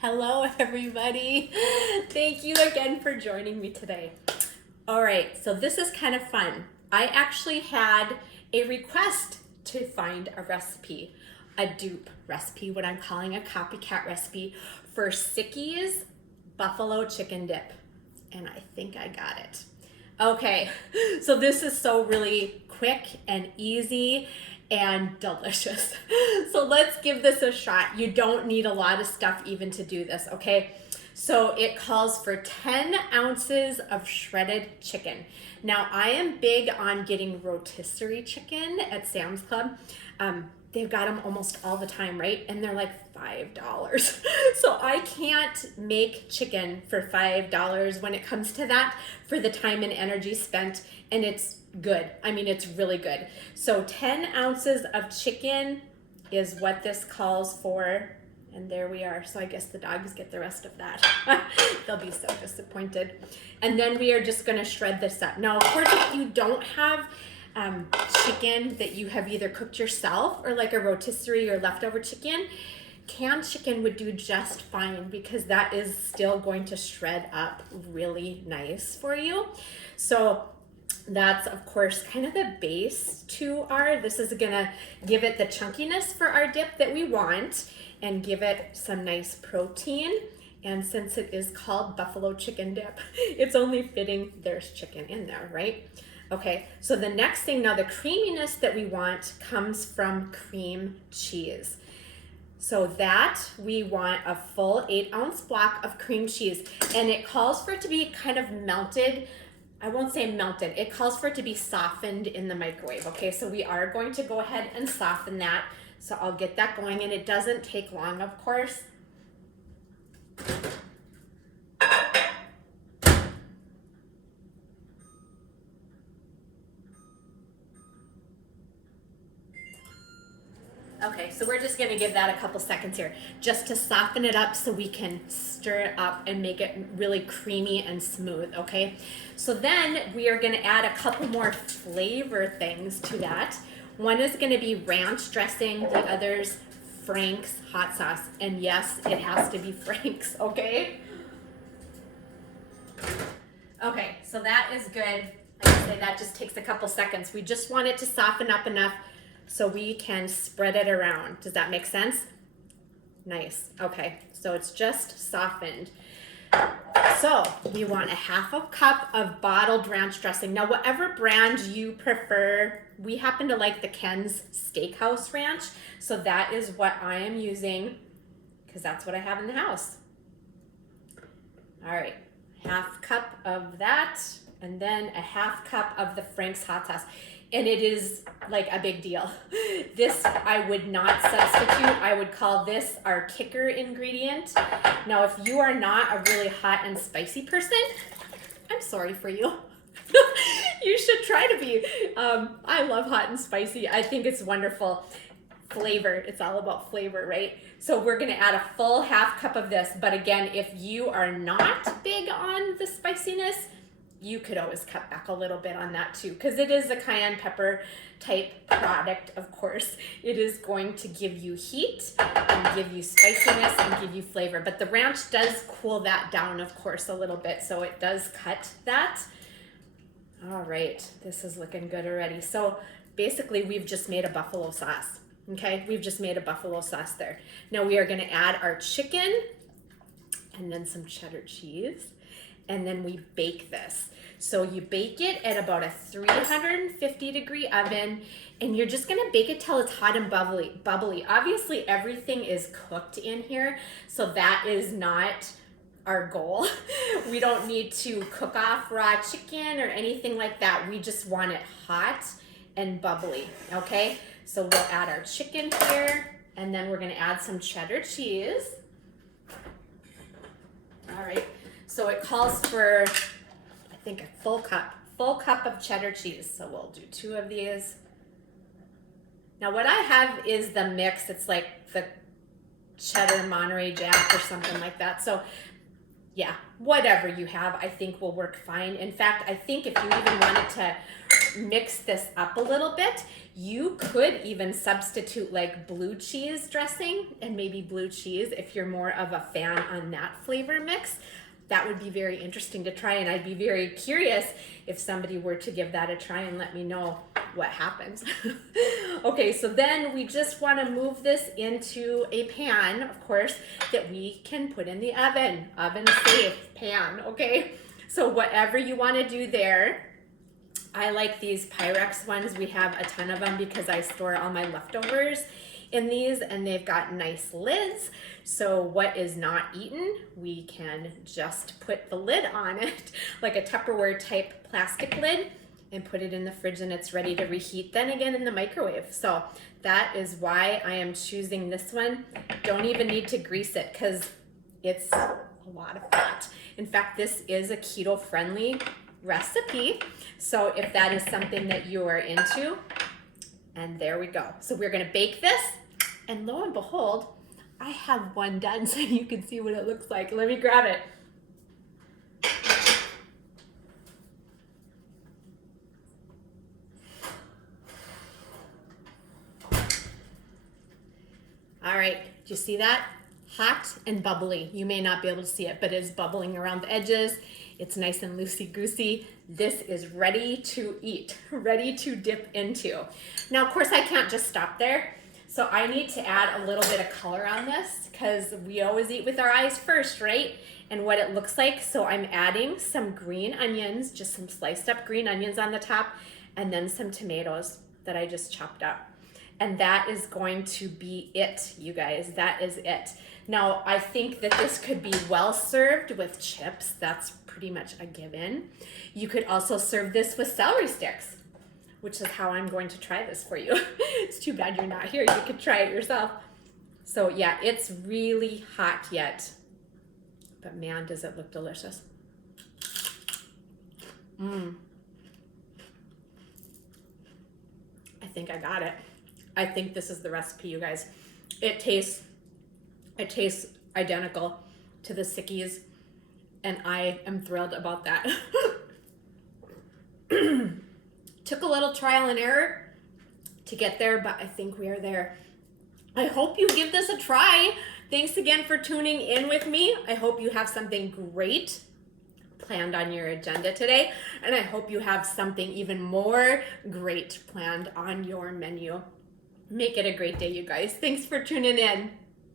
Hello, everybody. Thank you again for joining me today. All right, so this is kind of fun. I actually had a request to find a recipe, a dupe recipe, what I'm calling a copycat recipe for Sicky's buffalo chicken dip. And I think I got it. Okay, so this is so really quick and easy and delicious. So let's give this a shot. You don't need a lot of stuff even to do this, okay? So it calls for 10 ounces of shredded chicken. Now I am big on getting rotisserie chicken at Sam's Club. They've got them almost all the time, right? And they're like $5. So I can't make chicken for $5 when it comes to that for the time and energy spent, and it's good. I mean, it's really good. So 10 ounces of chicken is what this calls for. And there we are. So I guess the dogs get the rest of that. They'll be so disappointed. And then we are just going to shred this up. Now, of course, if you don't have chicken that you have either cooked yourself or like a rotisserie or leftover chicken, canned chicken would do just fine because that is still going to shred up really nice for you. So that's of course kind of the base to this is gonna give it the chunkiness for our dip that we want and give it some nice protein. And since it is called buffalo chicken dip, it's only fitting there's chicken in there, right? Okay, so the next thing now, the creaminess that we want comes from cream cheese. So that we want a full 8-ounce block of cream cheese, and it calls for it to be kind of melted. I won't say melted, it calls for it to be softened in the microwave. Okay, so we are going to go ahead and soften that. So I'll get that going, and it doesn't take long, of course. Okay, so we're just gonna give that a couple seconds here just to soften it up so we can stir it up and make it really creamy and smooth, okay? So then we are gonna add a couple more flavor things to that. One is gonna be ranch dressing, the other's Frank's hot sauce. And yes, it has to be Frank's, okay? Okay, so that is good. Like I say, that just takes a couple seconds. We just want it to soften up enough so we can spread it around. Does that make sense? Nice. Okay, so it's just softened. So we want a half a cup of bottled ranch dressing. Now, whatever brand you prefer, we happen to like the Ken's Steakhouse Ranch. So that is what I am using because that's what I have in the house. All right, half cup of that, and then a half cup of the Frank's hot sauce. And it is like a big deal. This I would not substitute. I would call this our kicker ingredient. Now, if you are not a really hot and spicy person, I'm sorry for you. You should try to be. I love hot and spicy. I think it's wonderful. Flavor, it's all about flavor, right? So we're gonna add a full half cup of this. But again, if you are not big on the spiciness, you could always cut back a little bit on that too, because it is a cayenne pepper type product, of course. It is going to give you heat and give you spiciness and give you flavor. But the ranch does cool that down, of course, a little bit, so it does cut that. All right, this is looking good already. So basically, we've just made a buffalo sauce. Okay, we've just made a buffalo sauce there. Now we are gonna add our chicken and then some cheddar cheese. And then we bake this. So you bake it at about a 350 degree oven, and you're just gonna bake it till it's hot and bubbly. Obviously everything is cooked in here, so that is not our goal. We don't need to cook off raw chicken or anything like that. We just want it hot and bubbly, okay? So we'll add our chicken here, and then we're gonna add some cheddar cheese. All right. So it calls for, I think, a full cup of cheddar cheese. So we'll do 2 of these. Now what I have is the mix. It's like the cheddar Monterey Jack or something like that. So yeah, whatever you have, I think will work fine. In fact, I think if you even wanted to mix this up a little bit, you could even substitute like blue cheese dressing and maybe blue cheese if you're more of a fan on that flavor mix. That would be very interesting to try, and I'd be very curious if somebody were to give that a try and let me know what happens. Okay, so then we just want to move this into a pan, of course, that we can put in the oven. Oven safe pan, okay? So whatever you want to do there. I like these Pyrex ones. We have a ton of them because I store all my leftovers in these, and they've got nice lids. So what is not eaten, we can just put the lid on it, like a Tupperware type plastic lid, and put it in the fridge, and it's ready to reheat then again in the microwave. So that is why I am choosing this one. Don't even need to grease it because it's a lot of fat. In fact, this is a keto friendly recipe. So if that is something that you are into, and there we go. So we're gonna bake this, and lo and behold, I have one done so you can see what it looks like. Let me grab it. All right, do you see that? Hot and bubbly. You may not be able to see it, but it's bubbling around the edges. It's nice and loosey-goosey. This is ready to eat, ready to dip into. Now, of course, I can't just stop there. So I need to add a little bit of color on this because we always eat with our eyes first, right? And what it looks like. So I'm adding some green onions, just some sliced up green onions on the top, and then some tomatoes that I just chopped up. And that is going to be it, you guys. That is it. Now, I think that this could be well served with chips. That's pretty much a given. You could also serve this with celery sticks, which is how I'm going to try this for you. It's too bad you're not here. You could try it yourself. So yeah, it's really hot yet. But man, does it look delicious. I think I got it. I think this is the recipe, you guys. It tastes identical to the Sickies, and I am thrilled about that. Took a little trial and error to get there, but I think we are there. I hope you give this a try. Thanks again for tuning in with me. I hope you have something great planned on your agenda today, and I hope you have something even more great planned on your menu. Make it a great day, you guys. Thanks for tuning in.